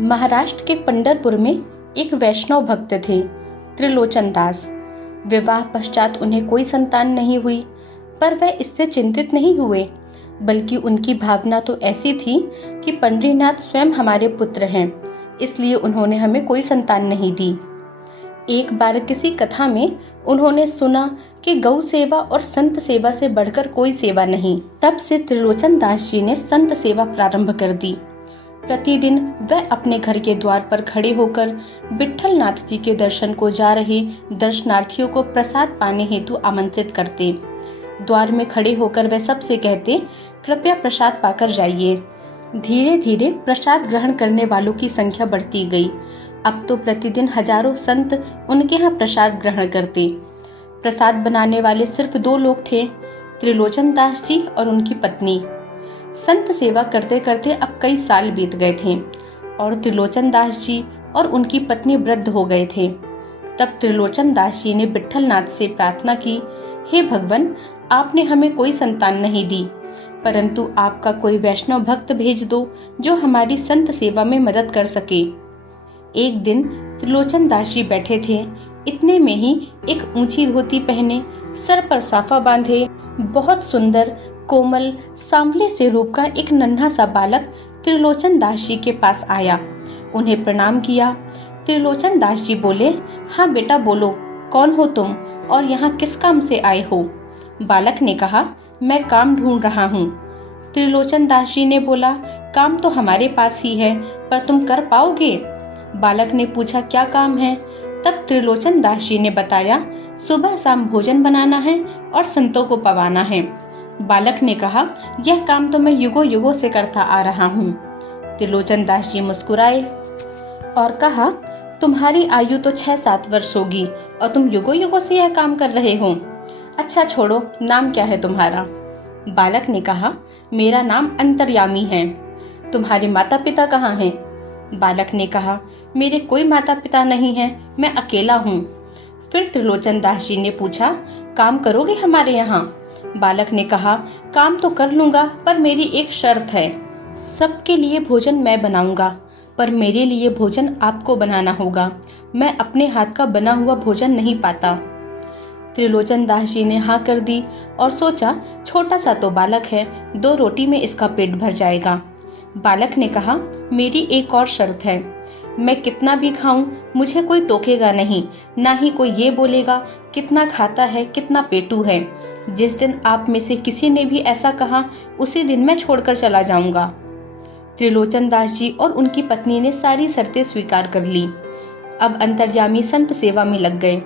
महाराष्ट्र के पंढरपुर में एक वैष्णव भक्त थे, त्रिलोचन दास। विवाह पश्चात उन्हें कोई संतान नहीं हुई, पर वह इससे चिंतित नहीं हुए, बल्कि उनकी भावना तो ऐसी थी कि पंढरीनाथ स्वयं हमारे पुत्र हैं, इसलिए उन्होंने हमें कोई संतान नहीं दी। एक बार किसी कथा में उन्होंने सुना कि गौ सेवा और संत सेवा से बढ़कर कोई सेवा नहीं। तब से त्रिलोचन दास जी ने संत सेवा प्रारंभ कर दी। प्रतिदिन वह अपने घर के द्वार पर खड़े होकर विट्ठल नाथ जी के दर्शन को जा रहे दर्शनार्थियों को प्रसाद पाने हेतु आमंत्रित करते। द्वार में खड़े होकर वह सबसे कहते, कृपया प्रसाद पाकर जाइए। धीरे धीरे प्रसाद ग्रहण करने वालों की संख्या बढ़ती गई। अब तो प्रतिदिन हजारों संत उनके यहाँ प्रसाद ग्रहण करते। प्रसाद बनाने वाले सिर्फ 2 लोग थे, त्रिलोचन दास जी और उनकी पत्नी। संत सेवा करते करते अब कई साल बीत गए थे और त्रिलोचन दास जी और उनकी पत्नी वृद्ध हो गए थे। तब त्रिलोचन दास जी ने विट्ठल नाथ से प्रार्थना की, हे भगवान, आपने हमें कोई संतान नहीं दी, परंतु आपका कोई वैष्णव भक्त भेज दो जो हमारी संत सेवा में मदद कर सके। एक दिन त्रिलोचन दास जी बैठे थे, इतने में ही एक ऊंची धोती पहने, सर पर साफा बांधे, बहुत सुंदर कोमल सांवले से रूप का एक नन्हा सा बालक त्रिलोचन दास जी के पास आया। उन्हें प्रणाम किया। त्रिलोचन दास जी बोले, हाँ बेटा बोलो, कौन हो तुम और यहाँ किस काम से आए हो? बालक ने कहा, मैं काम ढूंढ रहा हूँ। त्रिलोचन दास जी ने बोला, काम तो हमारे पास ही है, पर तुम कर पाओगे? बालक ने पूछा, क्या काम है? तब त्रिलोचन दास जी ने बताया, सुबह शाम भोजन बनाना है और संतों को पवाना है। बालक ने कहा, यह काम तो मैं युगों युगों से करता आ रहा हूँ। त्रिलोचन दास जी मुस्कुराए और कहा, तुम्हारी आयु तो 6-7 वर्ष होगी और तुम युगों युगों से यह काम कर रहे हो। अच्छा छोड़ो, नाम क्या है तुम्हारा? बालक ने कहा, मेरा नाम अंतर्यामी है। तुम्हारे माता पिता कहाँ हैं? बालक ने कहा, मेरे कोई माता पिता नहीं है, मैं अकेला हूँ। फिर त्रिलोचन दास जी ने पूछा, काम करोगे हमारे यहाँ? बालक ने कहा, काम तो कर लूँगा, पर मेरी एक शर्त है। सबके लिए भोजन मैं बनाऊँगा, पर मेरे लिए भोजन आपको बनाना होगा। मैं अपने हाथ का बना हुआ भोजन नहीं पाता। त्रिलोचन दास जी ने हाँ कर दी और सोचा, छोटा सा तो बालक है, 2 रोटी में इसका पेट भर जाएगा। बालक ने कहा, मेरी एक और शर्त है, मैं कितना भी खाऊं मुझे कोई टोकेगा नहीं, ना ही कोई ये बोलेगा कितना खाता है, कितना पेटू है। जिस दिन आप में से किसी ने भी ऐसा कहा, उसी दिन मैं छोड़कर चला जाऊंगा। त्रिलोचन दास जी और उनकी पत्नी ने सारी शर्तें स्वीकार कर ली। अब अंतर्यामी संत सेवा में लग गए।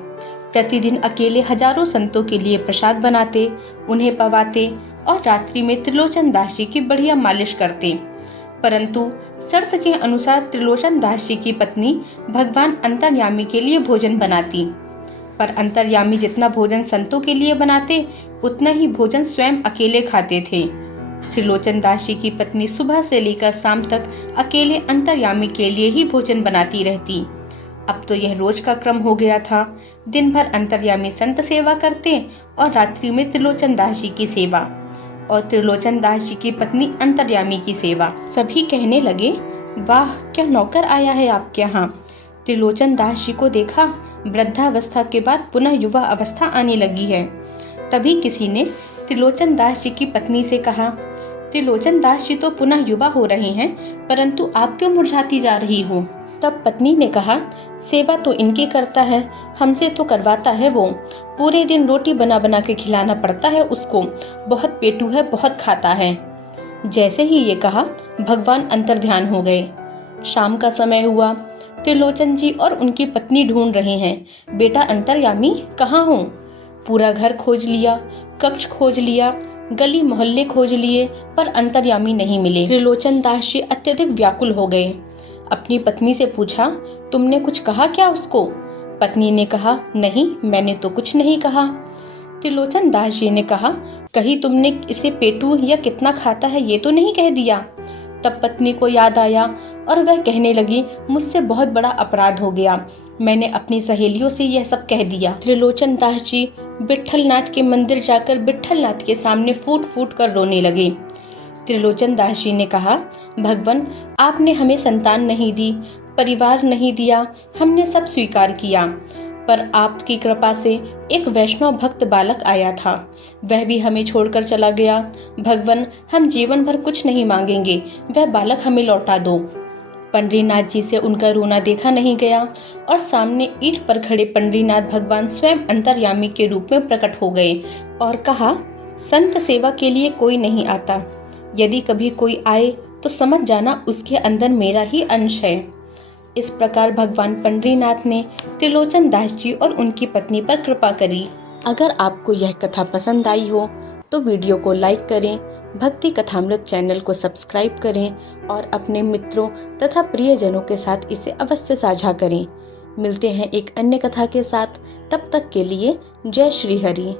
प्रतिदिन अकेले हजारों संतों के लिए प्रसाद बनाते, उन्हें पवाते और रात्रि में त्रिलोचन दास जी की बढ़िया मालिश करते। परंतु शर्त के अनुसार त्रिलोचन दास जी की पत्नी भगवान अंतर्यामी के लिए भोजन बनाती, पर अंतर्यामी जितना भोजन संतों के लिए बनाते, उतना ही भोजन स्वयं अकेले खाते थे। त्रिलोचन दास जी की पत्नी सुबह से लेकर शाम तक अकेले अंतर्यामी के लिए ही भोजन बनाती रहती। अब तो यह रोज का क्रम हो गया था। दिन भर अंतर्यामी संत सेवा करते और रात्रि में त्रिलोचन दास जी की सेवा, और त्रिलोचन दास जी की पत्नी अंतर्यामी की सेवा। सभी कहने लगे, वाह क्या नौकर आया है आपके यहाँ। त्रिलोचन दास जी को देखा, वृद्धावस्था के बाद पुनः युवा अवस्था आने लगी है। तभी किसी ने त्रिलोचन दास जी की पत्नी से कहा, त्रिलोचन दास जी तो पुनः युवा हो रहे हैं, परंतु आप क्यों मुरझाती जा रही हो? तब पत्नी ने कहा, सेवा तो इनकी करता है, हमसे तो करवाता है वो। पूरे दिन रोटी बना बना के खिलाना पड़ता है उसको, बहुत पेटू है, बहुत खाता है। जैसे ही ये कहा, भगवान अंतर्ध्यान हो गए। शाम का समय हुआ। त्रिलोचन जी और उनकी पत्नी ढूंढ रहे हैं, बेटा अंतर्यामी कहाँ हो? पूरा घर खोज लिया, कक्ष खोज लिया, गली मोहल्ले खोज लिए, पर अंतर्यामी नहीं मिले। त्रिलोचन दास जी अत्यधिक व्याकुल हो गए। अपनी पत्नी से पूछा, तुमने कुछ कहा क्या उसको? पत्नी ने कहा, नहीं, मैंने तो कुछ नहीं कहा। त्रिलोचन दास जी ने कहा, कहीं तुमने इसे पेटू या कितना खाता है ये तो नहीं कह दिया? तब पत्नी को याद आया और वह कहने लगी, मुझसे बहुत बड़ा अपराध हो गया, मैंने अपनी सहेलियों से यह सब कह दिया। त्रिलोचन दास जी विट्ठल नाथ के मंदिर जाकर विट्ठल नाथ के सामने फूट फूट कर रोने लगे। त्रिलोचन दास जी ने कहा, भगवान, आपने हमें संतान नहीं दी, परिवार नहीं दिया, हमने सब स्वीकार किया, पर आपकी कृपा से एक वैष्णव भक्त बालक आया था, वह भी हमें छोड़कर चला गया। भगवान, हम जीवन भर कुछ नहीं मांगेंगे, वह बालक हमें लौटा दो। पंडरीनाथ जी से उनका रोना देखा नहीं गया और सामने ईंट पर खड़े पंडरीनाथ भगवान स्वयं अंतर्यामी के रूप में प्रकट हो गए और कहा, संत सेवा के लिए कोई नहीं आता, यदि कभी कोई आए तो समझ जाना उसके अंदर मेरा ही अंश है। इस प्रकार भगवान पंडरीनाथ ने त्रिलोचन दास जी और उनकी पत्नी पर कृपा करी। अगर आपको यह कथा पसंद आई हो तो वीडियो को लाइक करें, भक्ति कथामृत चैनल को सब्सक्राइब करें और अपने मित्रों तथा प्रियजनों के साथ इसे अवश्य साझा करें। मिलते हैं एक अन्य कथा के साथ, तब तक के लिए जय श्री हरि।